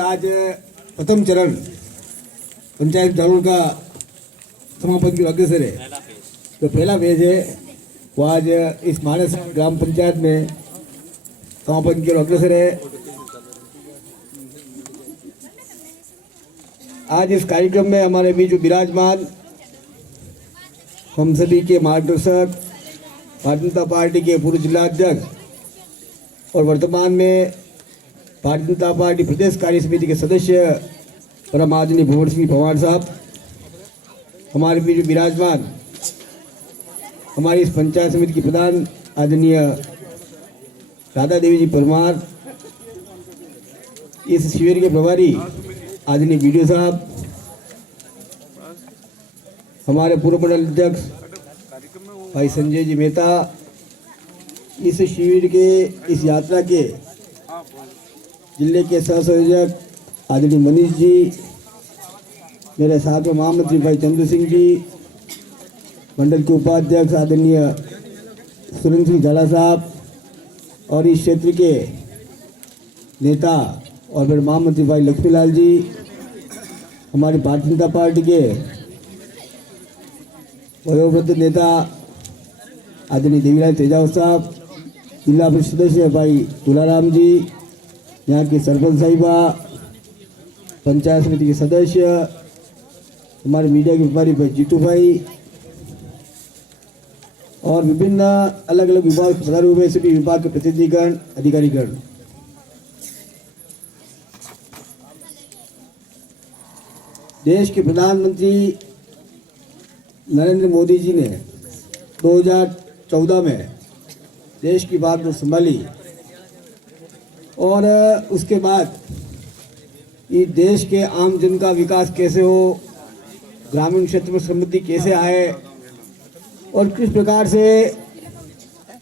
आज प्रथम चरण पंचायत जागरूक का समापन की अग्रसर है। जो पहला फेज है वो आज इस मानस ग्राम पंचायत में समापन की अग्रसर है। आज इस कार्यक्रम में हमारे बीच विराजमान हम सभी के मार्गदर्शक, भारतीय जनता पार्टी के पूर्व जिला अध्यक्ष और वर्तमान में भारतीय जनता पार्टी प्रदेश कार्य समिति के सदस्य परम आदरणीय भुवन सिंह पवार साहब, हमारे बीच विराजमान हमारी इस पंचायत समिति की प्रधान आदरणीय राधा देवी जी परमार, इस शिविर के प्रभारी आदरणीय वीडियो साहब, हमारे पूर्व मंडल अध्यक्ष भाई संजय जी मेहता, इस शिविर के इस यात्रा के जिले के सह संयोजक आदरणीय मनीष जी, मेरे साथ में महामंत्री भाई चंद्र सिंह जी, मंडल के उपाध्यक्ष आदरणीय सुरेंद्र सिंह झाला साहब और इस क्षेत्र के नेता और मेरे महामंत्री भाई लक्ष्मीलाल जी, हमारी भारतीय जनता पार्टी के वयोवृद्ध नेता आदरणीय देवीराज तेजावत साहब, जिला परिषद सदस्य भाई तुलाराम जी, यहाँ के सरपंच साहिबा, पंचायत समिति के सदस्य, हमारे मीडिया के व्यापारी भाई जीतू भाई और विभिन्न अलग अलग विभाग के पधारे हुए सभी विभाग के प्रतिनिधिगण, अधिकारीगण। देश के प्रधानमंत्री नरेंद्र मोदी जी ने 2014 में देश की बात संभाली और उसके बाद ये देश के आम जन का विकास कैसे हो, ग्रामीण क्षेत्र में समृद्धि कैसे आए और किस प्रकार से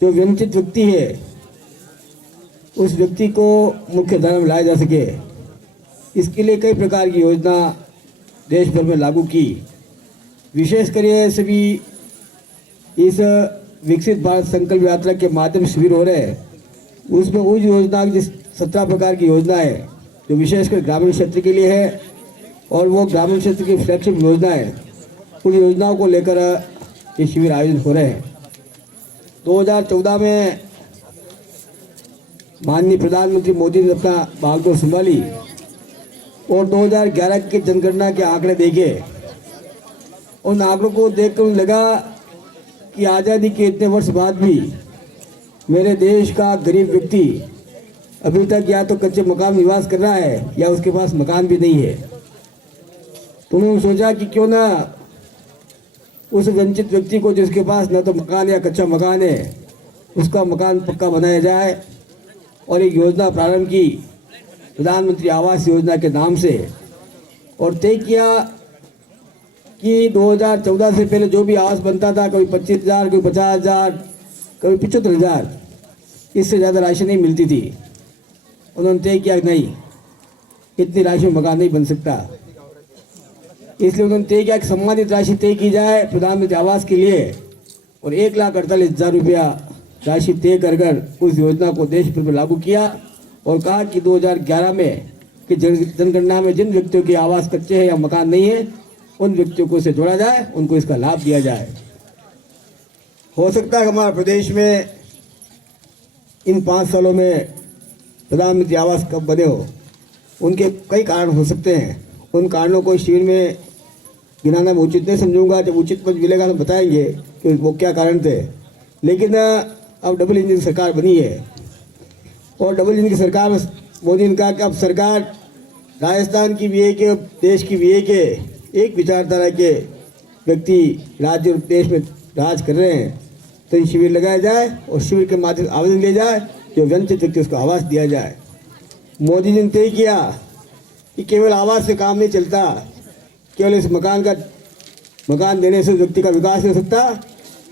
जो वंचित व्यक्ति है उस व्यक्ति को मुख्य धारा में लाया जा सके, इसके लिए कई प्रकार की योजना देश भर में लागू की। विशेष कर सभी इस विकसित भारत संकल्प यात्रा के माध्यम से शिविर हो रहे हैं, उसमें उस योजना की 17 प्रकार की योजना है जो विशेषकर ग्रामीण क्षेत्र के लिए है और वो ग्रामीण क्षेत्र की फ्लैगशिप योजना है। उन योजनाओं को लेकर ये शिविर आयोजित हो रहे हैं। 2014 में माननीय प्रधानमंत्री मोदी ने अपना बागडोर संभाली और 2011 के जनगणना के आंकड़े देखे। उन आंकड़ों को देखकर लगा कि आज़ादी के इतने वर्ष बाद भी मेरे देश का गरीब व्यक्ति अभी तक या तो कच्चे मकान में निवास कर रहा है या उसके पास मकान भी नहीं है। तो उन्होंने सोचा कि क्यों ना उस वंचित व्यक्ति को जिसके पास न तो मकान या कच्चा मकान है उसका मकान पक्का बनाया जाए और एक योजना प्रारंभ की प्रधानमंत्री आवास योजना के नाम से और तय किया कि 2014 से पहले जो भी आवास बनता था, कभी 25,000, कभी 50,000, कभी 75,000, इससे ज़्यादा राशि नहीं मिलती थी। उन्होंने तय किया नहीं, इतनी राशि में मकान नहीं बन सकता, इसलिए उन्होंने तय किया कि सम्मानित राशि तय की जाए प्रधानमंत्री आवास के लिए और 1,48,000 रुपया राशि तय कर उस योजना को देश भर में लागू किया और कहा कि 2011 में कि जनगणना में जिन व्यक्तियों के आवास कच्चे हैं या मकान नहीं है उन व्यक्तियों को इसे जोड़ा जाए, उनको इसका लाभ दिया जाए। हो सकता है हमारे प्रदेश में इन 5 सालों में प्रधानमंत्री आवास कब बने हो, उनके कई कारण हो सकते हैं। उन कारणों को शिविर में गिनाना मैं उचित नहीं समझूंगा, जब उचित मंच मिलेगा तो बताएंगे कि वो क्या कारण थे। लेकिन अब डबल इंजन सरकार बनी है और डबल इंजन की सरकार में मोदी ने कहा कि अब सरकार राजस्थान की भी एक, देश की भी एक विचारधारा के व्यक्ति राज्य और देश में राज कर रहे हैं, तो ये शिविर लगाया जाए और शिविर के माध्यम से आवेदन लिया जाए, जो वंचित व्यक्ति उसको आवास दिया जाए। मोदी जी ने तय किया कि केवल आवास से काम नहीं चलता, केवल इस मकान देने से व्यक्ति का विकास हो सकता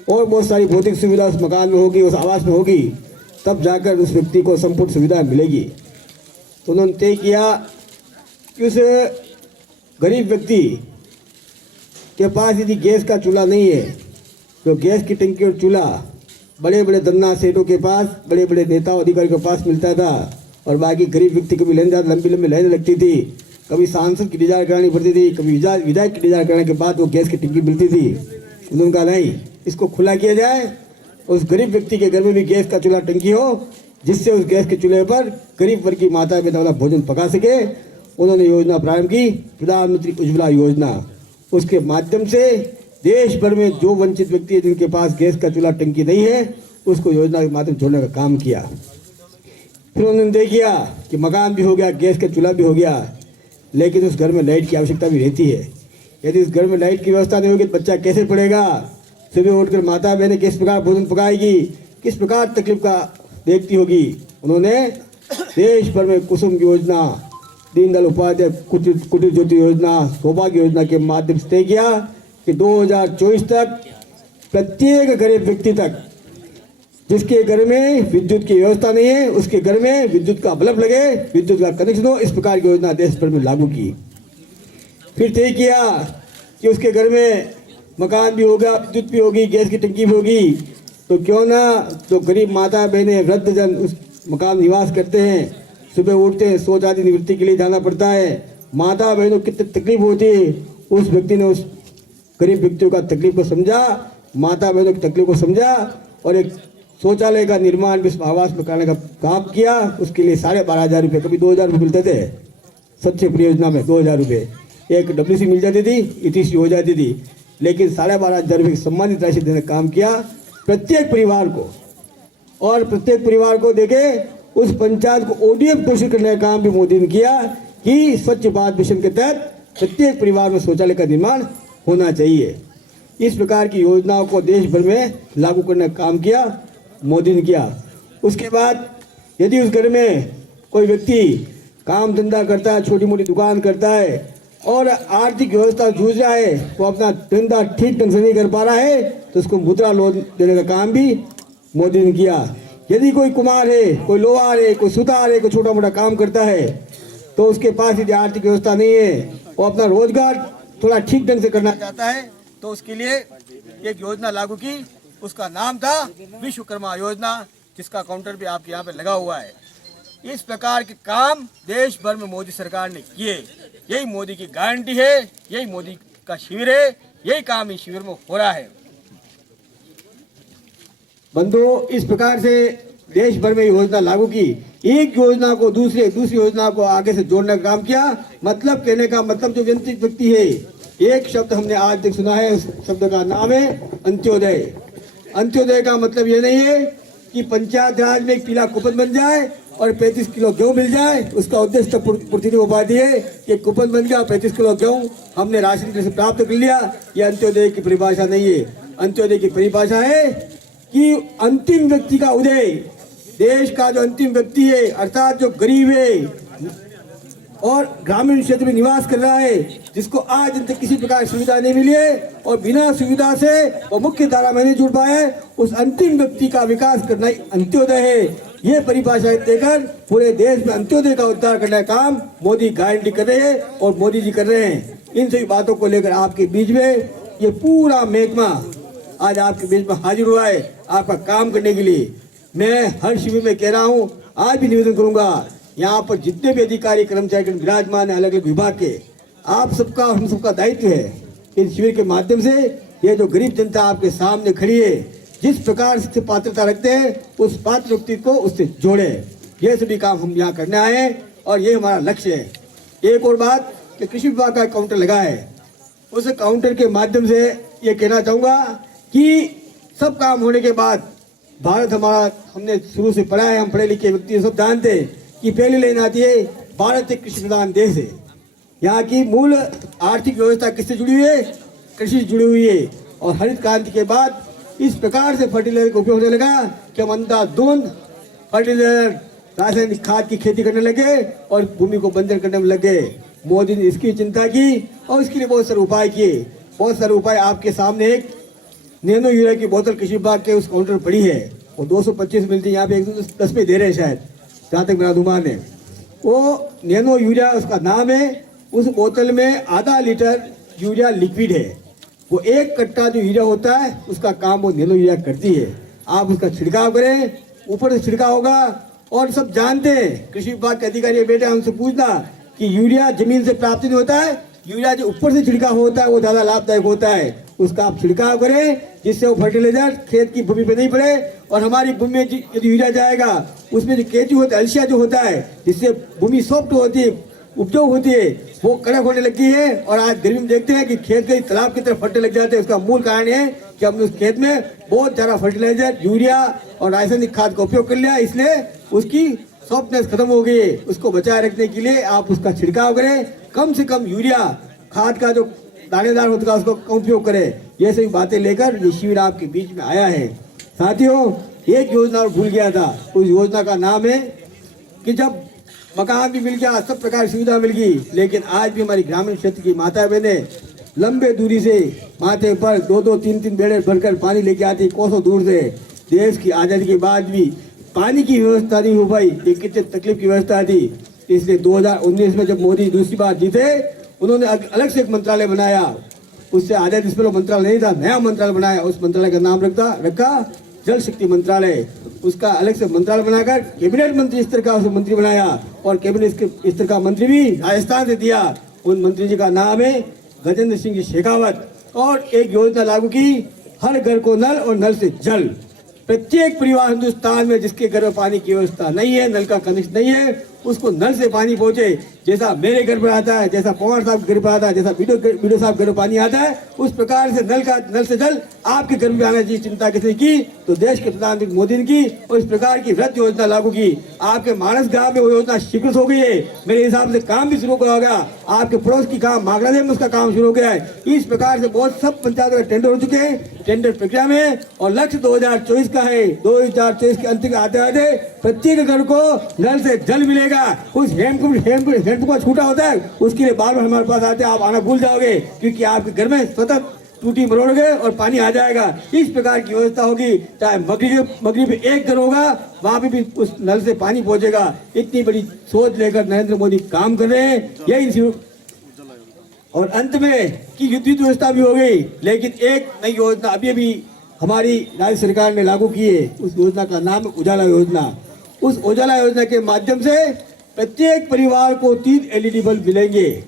और बहुत सारी भौतिक सुविधा उस मकान में होगी, उस आवास में होगी, तब जाकर उस व्यक्ति को संपूर्ण सुविधा मिलेगी। तो उन्होंने तय किया कि उस गरीब व्यक्ति के पास यदि गैस का चूल्हा नहीं है तो गैस की टंकी और चूल्हा बड़े बड़े धन्ना सेठों के पास, बड़े बड़े नेताओं अधिकारियों के पास मिलता था, और बाकी गरीब व्यक्ति कभी लेन देन लंबी लंबी लाइन लगती थी, कभी सांसद की डिजायर करानी पड़ती थी, कभी विधायक की डिजायर करने के बाद वो गैस की टंकी मिलती थी। उन्होंने कहा नहीं, इसको खुला किया जाए, उस गरीब व्यक्ति के घर में भी गैस का चूल्हा टंकी हो, जिससे उस गैस के चूल्हे पर गरीब वर्ग की माता पिता वाला भोजन पका सके। उन्होंने योजना प्रारंभ की, प्रधानमंत्री उज्ज्वला योजना। उसके माध्यम से देश भर में जो वंचित व्यक्ति है जिनके पास गैस का चूल्हा टंकी नहीं है, उसको योजना के माध्यम जोड़ने का काम किया। फिर उन्होंने देखा कि मकान भी हो गया, गैस का चूल्हा भी हो गया, लेकिन उस घर में लाइट की आवश्यकता भी रहती है। यदि उस घर में लाइट की व्यवस्था नहीं होगी तो बच्चा कैसे पढ़ेगा, सुबह उठकर माता बहनें किस प्रकार भोजन पकाएगी, किस प्रकार तकलीफ का देखती होगी। उन्होंने देश भर में कुसुम योजना, दीनदयाल उपाध्याय कुटीर ज्योति योजना, सौभाग्य योजना के माध्यम से तय किया कि 2024 तक प्रत्येक गरीब व्यक्ति तक जिसके घर में विद्युत की व्यवस्था नहीं है, उसके घर में विद्युत का बल्ब लगे, विद्युत का कनेक्शन हो। इस प्रकार की योजना देश भर में लागू की। फिर तय किया कि उसके घर में मकान भी होगा, विद्युत भी होगी, गैस की टंकी भी होगी, तो क्यों ना जो गरीब माता बहनें वृद्धजन उस मकान निवास करते हैं, सुबह उठते हैं, शौच आदि निवृत्ति के लिए जाना पड़ता है, माता बहनों को कितनी तकलीफ होती है, उस व्यक्ति ने उस गरीब व्यक्तियों का तकलीफ को समझा, माता बहनों की तकलीफ को समझा और एक शौचालय का निर्माण विश्व आवास में करने का काम किया। उसके लिए 12,500 रुपये, कभी 2,000 रुपये मिलते थे। स्वच्छ परियोजना में 2,000 रुपये, एक WC मिल जाती थी, ETC हो जाती थी, लेकिन 12,500 रुपये की सम्मानित राशि देने का काम किया प्रत्येक परिवार को। और प्रत्येक परिवार को देके उस पंचायत को ODF घोषित करने का काम भी मोदी ने किया कि स्वच्छ भारत मिशन के तहत प्रत्येक परिवार में शौचालय का निर्माण होना चाहिए। इस प्रकार की योजनाओं को देश भर में लागू करने का काम किया मोदी ने किया। उसके बाद यदि उस घर में कोई व्यक्ति काम धंधा करता है, छोटी मोटी दुकान करता है और आर्थिक व्यवस्था जूझ रहा है, वो अपना धंधा ठीक ढंग से नहीं कर पा रहा है, तो उसको मुद्रा लोन देने का काम भी मोदी ने किया। यदि कोई कुम्हार है, कोई लोहार है, कोई सुतार है, कोई छोटा मोटा काम करता है, तो उसके पास यदि आर्थिक व्यवस्था नहीं है, वो अपना रोजगार थोड़ा ठीक ढंग से करना चाहता है, तो उसके लिए एक योजना लागू की। उसका नाम था विश्वकर्मा योजना, जिसका काउंटर भी आपके यहाँ पे लगा हुआ है। इस प्रकार के काम देश भर में मोदी सरकार ने किए। यही मोदी की गारंटी है, यही मोदी का शिविर है, यही काम इस शिविर में हो रहा है। बंधुओं, इस प्रकार से देश भर में योजना लागू की। एक योजना को दूसरी योजना को आगे से जोड़ने का काम किया। मतलब कहने का मतलब जो वंचित व्यक्ति है, एक शब्द हमने आज तक सुना है, उस शब्द का नाम है अंत्योदय। अंत्योदय का मतलब ये नहीं है कि पंचायत राज में एक पीला कूपन बन जाए और 35 किलो गेहूं मिल जाए। उसका उद्देश्य तो पूर्ति नहीं हो पाती है कि कूपन बन गया, 35 किलो गेहूं हमने राशन से प्राप्त कर लिया। ये अंत्योदय की परिभाषा नहीं है। अंत्योदय की परिभाषा है कि अंतिम व्यक्ति का उदय, देश का जो अंतिम व्यक्ति है, अर्थात जो गरीब है और ग्रामीण क्षेत्र में निवास कर रहा है, जिसको आज तक किसी प्रकार की सुविधा नहीं मिली है और बिना सुविधा से वो मुख्य धारा में नहीं जुड़ पाए, उस अंतिम व्यक्ति का विकास करना ही अंत्योदय है। ये परिभाषा देकर पूरे देश में अंत्योदय का उद्धार करने का काम मोदी गारंटी कर रहे हैं और मोदी जी कर रहे हैं। इन सभी बातों को लेकर आपके बीच में ये पूरा महकमा आज आपके बीच में हाजिर हुआ है आपका काम करने के लिए। मैं हर शिविर में कह रहा हूँ, आज भी निवेदन करूंगा, यहाँ पर जितने भी अधिकारी कर्मचारी विराजमान है अलग अलग विभाग के, आप सबका हम सबका दायित्व है इस शिविर के माध्यम से ये जो गरीब जनता आपके सामने खड़ी है, जिस प्रकार से पात्रता रखते हैं, उस पात्र व्यक्ति को उससे जोड़े। ये सभी काम हम यहाँ करने आए हैं और ये हमारा लक्ष्य है। एक और बात कि कृषि विभाग का काउंटर लगा है, उस काउंटर के माध्यम से ये कहना चाहूँगा कि सब काम होने के बाद भारत हमारा, हमने शुरू से पढ़ा है, हम पढ़े लिखे व्यक्ति सब जानते हैं कि पहली लाइन आती है, भारत एक कृषि प्रधान देश है। यहाँ की मूल आर्थिक व्यवस्था किससे जुड़ी हुई है? कृषि से जुड़ी हुई है। और हरित क्रांति के बाद इस प्रकार से फर्टिलाइजर का उपयोग होने लगा कि हम अंधाधुंध फर्टिलाइजर, रासायनिक खाद की खेती करने लगे और भूमि को बंजर करने में लगे। मोदी ने इसकी चिंता की और इसके लिए बहुत सारे उपाय किए। बहुत सारे उपाय आपके सामने, एक नैनो यूरिया की बोतल कृषि विभाग के उस काउंटर पर पड़ी है, वो 225 मिलती है, यहाँ पे 110 में दे रहे हैं शायद, जहाँ तक मेरा अनुमान है। वो नैनो यूरिया उसका नाम है। उस बोतल में आधा लीटर यूरिया लिक्विड है। वो एक कट्टा जो यूरिया होता है उसका काम वो नैनो यूरिया करती है। आप उसका छिड़काव करें, ऊपर से छिड़काव होगा और सब जानते हैं, कृषि विभाग के अधिकारी बेटे हमसे पूछना कि यूरिया जमीन से प्राप्त नहीं होता है, यूरिया जो ऊपर से छिड़काव होता है वो ज्यादा लाभदायक होता है। उसका आप छिड़काव करें जिससे वो फर्टिलाइजर खेत की भूमि पे नहीं पड़े। और हमारी भूमि में यदि यूरिया जाएगा उसमें जो केचू होता है, अलसिया जो होता है, जिससे भूमि सॉफ्ट होती है, उपजाऊ होती है, वो कड़क होने लगी है। और आज गर्मी में देखते हैं कि खेत के तालाब की तरफ फटने लग जाते हैं। उसका मूल कारण है कि हमने उस खेत में बहुत ज्यादा फर्टिलाइजर, यूरिया और रासायनिक खाद का उपयोग कर लिया, इसलिए उसकी सॉफ्टनेस खत्म हो गई है। उसको बचाए रखने के लिए आप उसका छिड़काव करें, कम से कम यूरिया खाद का जो दानेदार होता है उसका कम उपयोग करें। ये सभी बातें लेकर ये शिविर आपके बीच में आया है। साथियों, एक योजना और भूल गया था, उस योजना का नाम है कि जब मकान भी मिल गया, सब प्रकार की सुविधा मिल गई, लेकिन आज भी हमारी ग्रामीण क्षेत्र की माता बहनें लंबे दूरी से माथे पर 2-2, 3-3 बेड़े भरकर पानी लेके आती, कोसों दूर से। देश की आजादी के बाद भी पानी की व्यवस्था नहीं हो पाई, ये कितने तकलीफ की व्यवस्था थी। इसलिए 2019 में जब मोदी दूसरी बार जीते, उन्होंने अलग से एक मंत्रालय बनाया। उससे आजादी से पहले मंत्रालय नहीं था, नया मंत्रालय बनाया। उस मंत्रालय का नाम रखा जल शक्ति मंत्रालय। उसका अलग से मंत्रालय बनाकर कैबिनेट मंत्री स्तर का उसे मंत्री बनाया और कैबिनेट स्तर का मंत्री भी राजस्थान से दिया। उन मंत्री जी का नाम है गजेंद्र सिंह शेखावत। और एक योजना लागू की, हर घर को नल और नल से जल। प्रत्येक परिवार हिंदुस्तान में जिसके घर में पानी की व्यवस्था नहीं है, नल का कनेक्शन नहीं है, उसको नल से पानी पहुंचे। जैसा मेरे घर पर आता है, जैसा पवार साहब के घर पर आता है, जैसा वीडियो साहब घर में पानी आता है, उस प्रकार से नल से जल आपके घर में आने की चिंता किसने की? तो देश के प्रधानमंत्री मोदी ने की और इस प्रकार की वृहत योजना लागू की। आपके मानस गांव में वो योजना स्वीकृत हो गई है। मेरे हिसाब से काम भी शुरू हो गया। आपके पड़ोस की काम मागरादेव में उसका काम शुरू हो गया है। इस प्रकार से बहुत सब पंचायतों के टेंडर हो चुके हैं, टेंडर प्रक्रिया में। और लक्ष्य 2024 का है। 2024 के अंत आते आते प्रत्येक घर को नल से जल मिलेगा। उस हैंडपंप का छूटा होता है, उसके लिए बार बार हमारे पास आते हैं, आप आना भूल जाओगे, क्योंकि आपके घर में सतत टूटी मरोड़ोगे और पानी आ जाएगा। इस प्रकार की व्यवस्था होगी। चाहे मगरी में एक घर होगा, वहां पे भी उस नल से पानी पहुंचेगा। इतनी बड़ी सोच लेकर नरेंद्र मोदी काम कर रहे हैं। यही और अंत में की युद्ध व्यवस्था भी हो गई, लेकिन एक नई योजना अभी हमारी राज्य सरकार ने लागू की है। उस योजना का नाम है उजाला योजना। उस उजाला योजना के माध्यम से प्रत्येक परिवार को 3 LED बल्ब मिलेंगे।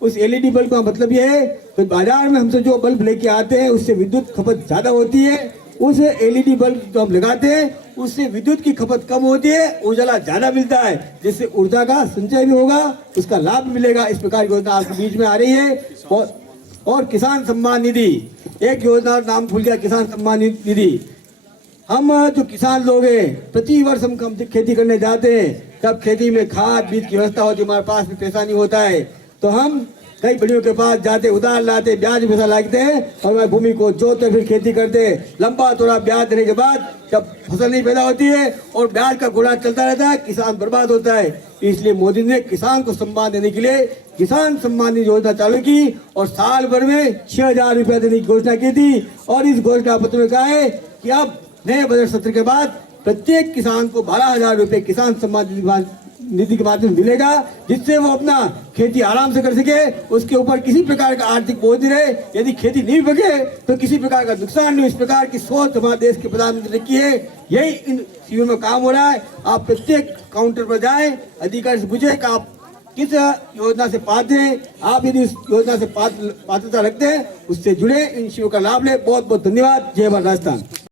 उस LED बल्ब का मतलब यह है कि बाजार में हमसे जो बल्ब लेके आते हैं उससे विद्युत खपत ज्यादा होती है। उस LED बल्ब जो हम लगाते हैं उससे विद्युत की खपत कम होती है, उजाला ज्यादा मिलता है, जिससे ऊर्जा का संचय भी होगा, उसका लाभ मिलेगा। इस प्रकार की योजना आपके बीच में आ रही है। और किसान सम्मान निधि, एक योजना नाम भूल गया, किसान सम्मान निधि। हम जो किसान लोग हैं, प्रति वर्ष हम खेती करने जाते हैं, तब खेती में खाद बीज की व्यवस्था होती है, हमारे पास भी पैसा नहीं होता है, तो हम कई बड़ियों के पास जाते, उधार लाते, ब्याज पैसा लागते हैं और हमारी भूमि को जोतते फिर खेती करते हैं। लंबा थोड़ा ब्याज देने के बाद जब फसल नहीं पैदा होती है और ब्याज का घोड़ा चलता रहता है, किसान बर्बाद होता है। इसलिए मोदी ने किसान को सम्मान देने के लिए किसान सम्मान निधि योजना चालू की और साल भर में 6,000 रुपया देने की घोषणा की थी। और इस घोषणा पत्र में कहा है कि अब नए बजट सत्र के बाद प्रत्येक किसान को 12,000 रुपए किसान सम्मान निधि के माध्यम से मिलेगा, जिससे वो अपना खेती आराम से कर सके, उसके ऊपर किसी प्रकार का आर्थिक बोझ नहीं रहे। यदि खेती नहीं बगे तो किसी प्रकार का नुकसान नहीं। इस प्रकार की सोच हमारे देश के प्रधानमंत्री ने की है। यही इन शिविर में काम हो रहा है। आप प्रत्येक काउंटर पर जाएं, अधिकारी से पूछे कि आप किस योजना से पात्र हैं। आप यदि उस योजना से पात्रता रखते हैं, उससे जुड़े, इन शिविर का लाभ ले। बहुत बहुत धन्यवाद। जय भारत राजस्थान।